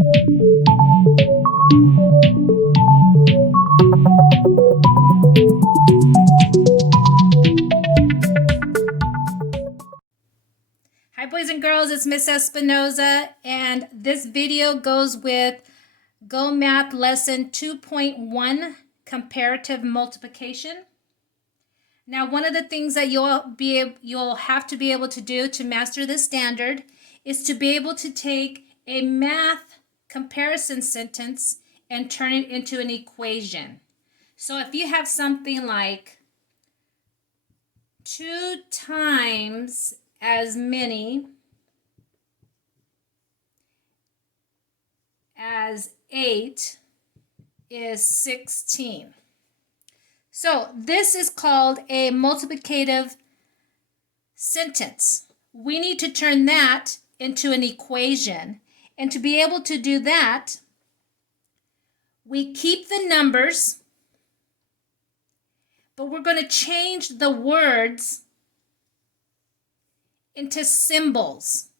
Hi boys and girls, it's Miss Espinosa, and this video goes with Go Math Lesson 2.1, Comparative Multiplication. Now, one of the things that you'll have to be able to do to master this standard is to be able to take a math comparison sentence and turn it into an equation. So if you have something like 2 times as many as 8 is 16. So this is called a multiplicative sentence. We need to turn that into an equation. And to be able to do that, we keep the numbers, but we're going to change the words into symbols.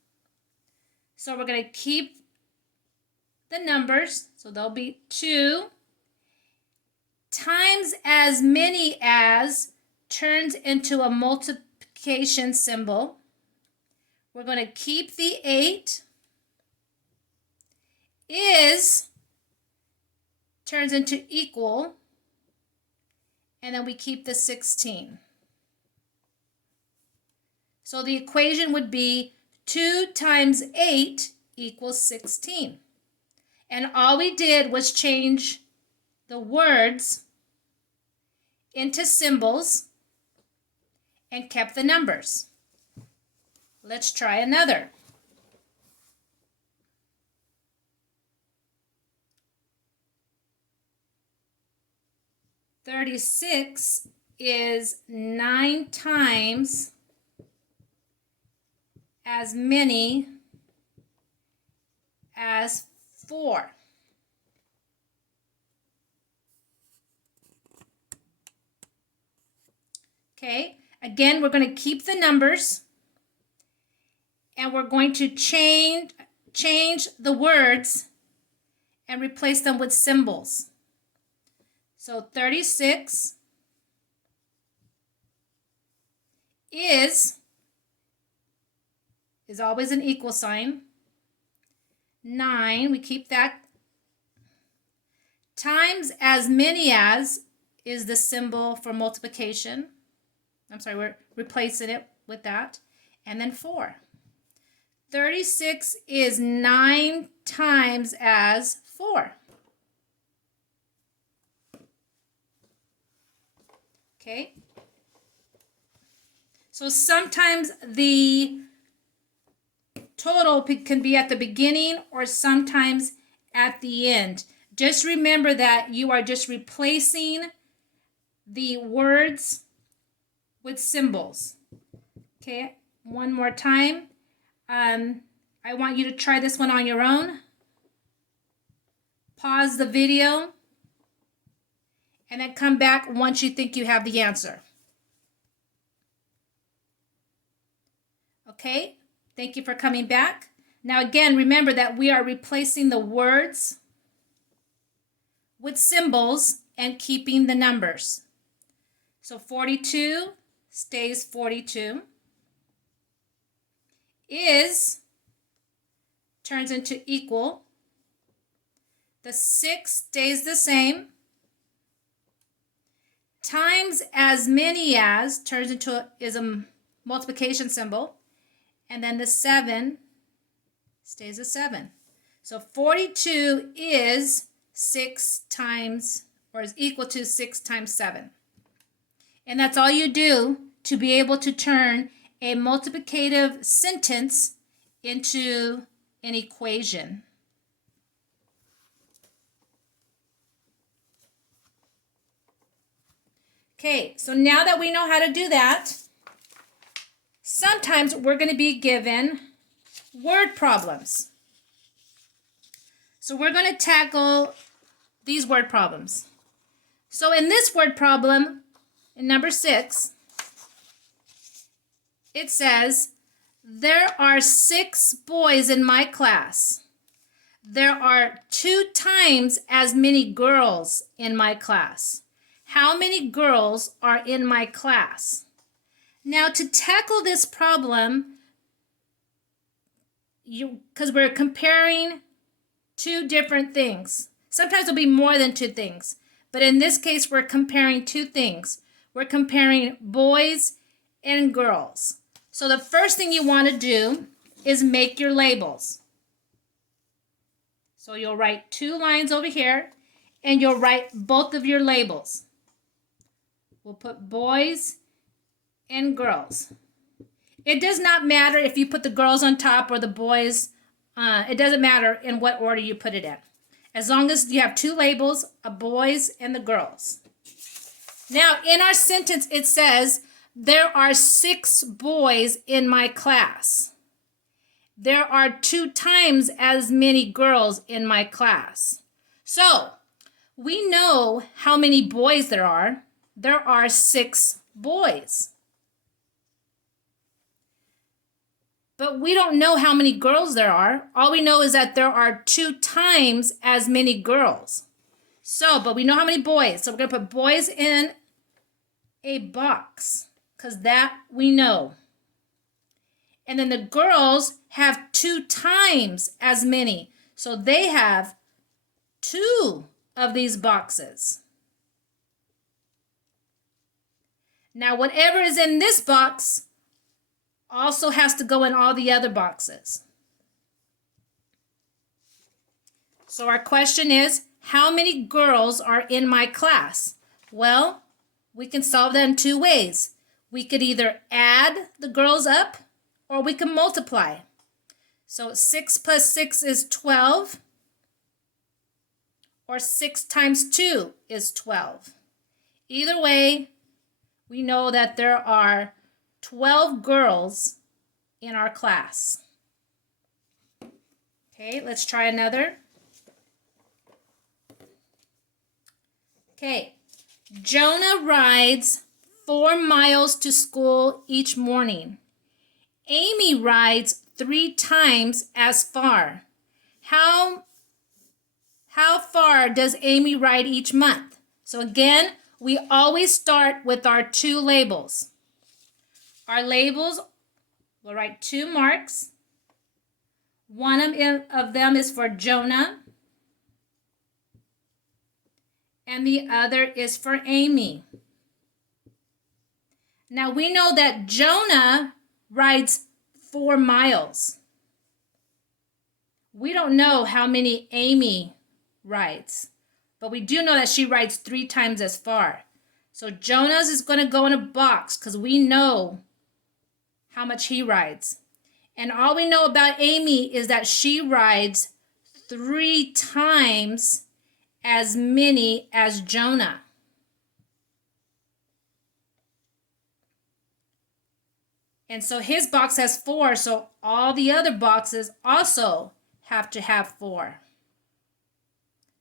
So we're going to keep the numbers, so there'll be 2 times as many as turns into a multiplication symbol. We're going to keep the 8 is turns into equal, and then we keep the 16. So the equation would be 2 times 8 equals 16. And all we did was change the words into symbols and kept the numbers. Let's try another. "36 is 9 times as many as 4. Okay, again, we're going to keep the numbers and we're going to change the words and replace them with symbols. So 36 is always an equal sign. 9, we keep that. Times as many as is the symbol for multiplication. I'm sorry, we're replacing it with that. And then 4. 36 is 9 times as 4. Okay. So sometimes the total can be at the beginning or sometimes at the end. Just remember that you are just replacing the words with symbols. Okay, one more time. I want you to try this one on your own. Pause the video and then come back once you think you have the answer. Okay, thank you for coming back. Now again, remember that we are replacing the words with symbols and keeping the numbers. So 42 stays 42. Is turns into equal. The 6 stays the same. Times as many as turns into is a multiplication symbol. And then the 7 stays a 7. So 42 is 6 times, or is equal to 6 times 7. And that's all you do to be able to turn a multiplicative sentence into an equation. Okay, so now that we know how to do that, sometimes we're going to be given word problems. So we're going to tackle these word problems. So in this word problem, in number 6, it says, there are 6 boys in my class, There are 2 times as many girls in my class. How many girls are in my class? Now, to tackle this problem, because we're comparing 2 different things. Sometimes it'll be more than 2 things. But in this case, we're comparing 2 things. We're comparing boys and girls. So the first thing you want to do is make your labels. So you'll write 2 lines over here, and you'll write both of your labels. We'll put boys and girls. It does not matter if you put the girls on top or the boys. It doesn't matter in what order you put it in. As long as you have 2 labels, a boys and the girls. Now, in our sentence, it says, there are 6 boys in my class. There are 2 times as many girls in my class. So, we know how many boys there are. There are 6 boys. But we don't know how many girls there are. All we know is that there are 2 times as many girls. So, but we know how many boys. So we're going to put boys in a box, because that we know. And then the girls have 2 times as many. So they have 2 of these boxes. Now, whatever is in this box also has to go in all the other boxes. So our question is, how many girls are in my class? Well, we can solve that in 2 ways. We could either add the girls up, or we can multiply. So 6 plus 6 is 12, or 6 times 2 is 12. Either way, we know that there are 12 girls in our class. Okay, let's try another. Okay, Jonah rides 4 miles to school each morning. Amy rides 3 times as far. How far does Amy ride each month? So again, we always start with our 2 labels. Our labels, we'll write 2 marks. One of them is for Jonah, and the other is for Amy. Now we know that Jonah rides 4 miles. We don't know how many Amy rides, but we do know that she rides 3 times as far. So Jonah's is going to go in a box because we know how much he rides. And all we know about Amy is that she rides 3 times as many as Jonah. And so his box has 4, so all the other boxes also have to have 4.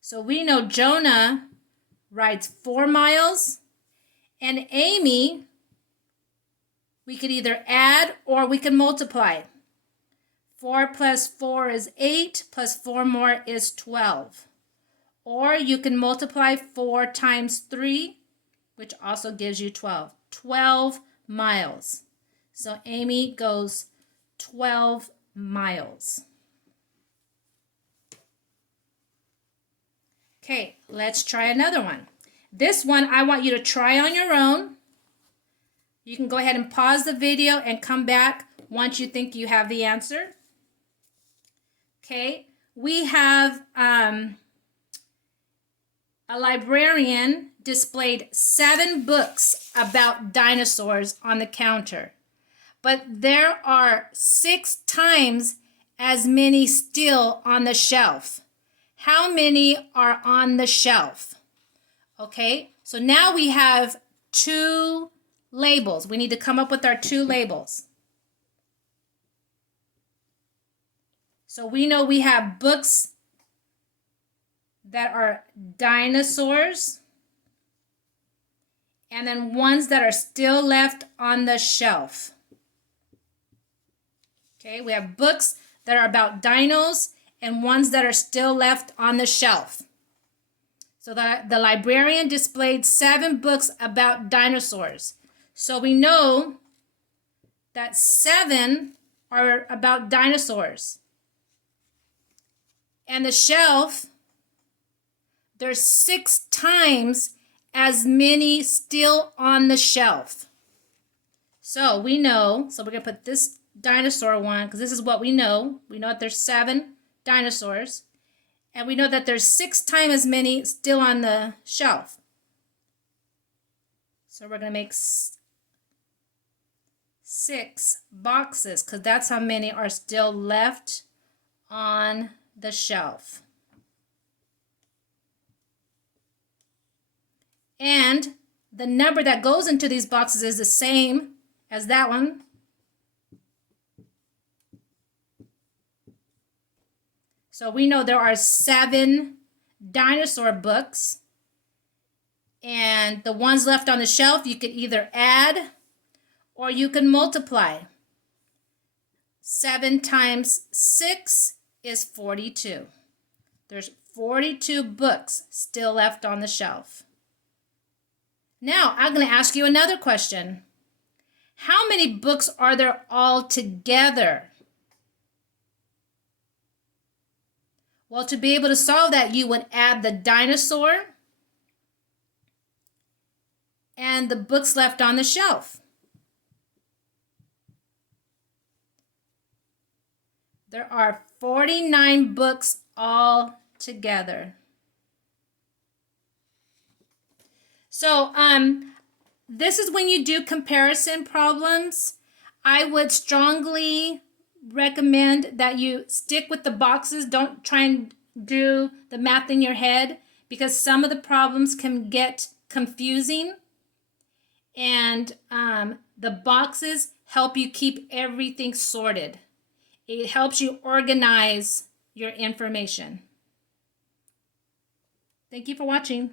So we know Jonah rides 4 miles, and Amy, we could either add or we can multiply. 4 plus 4 is 8, plus 4 more is 12. Or you can multiply 4 times 3, which also gives you 12. 12 miles. So Amy goes 12 miles. Okay, let's try another one. This one I want you to try on your own. You can go ahead and pause the video and come back once you think you have the answer. Okay, we have a librarian displayed 7 books about dinosaurs on the counter, but there are 6 times as many still on the shelf. How many are on the shelf? Okay, so now we have 2 labels. We need to come up with our 2 labels. So we know we have books that are dinosaurs, and then ones that are still left on the shelf. Okay, we have books that are about dinos and ones that are still left on the shelf. So the librarian displayed 7 books about dinosaurs. So we know that 7 are about dinosaurs. And the shelf, there's 6 times as many still on the shelf. So we know, so we're going to put this dinosaur one, because this is what we know. We know that there's 7 dinosaurs. And we know that there's 6 times as many still on the shelf. So we're going to make 6 boxes, because that's how many are still left on the shelf. And the number that goes into these boxes is the same as that one. So we know there are 7 dinosaur books, and the ones left on the shelf you could either add or you can multiply. 7 times 6 is 42. There's 42 books still left on the shelf. Now, I'm going to ask you another question. How many books are there all together? Well, to be able to solve that, you would add the dinosaur and the books left on the shelf. There are 49 books all together. So this is when you do comparison problems. I would strongly recommend that you stick with the boxes. Don't try and do the math in your head, because some of the problems can get confusing. And the boxes help you keep everything sorted. It helps you organize your information. Thank you for watching.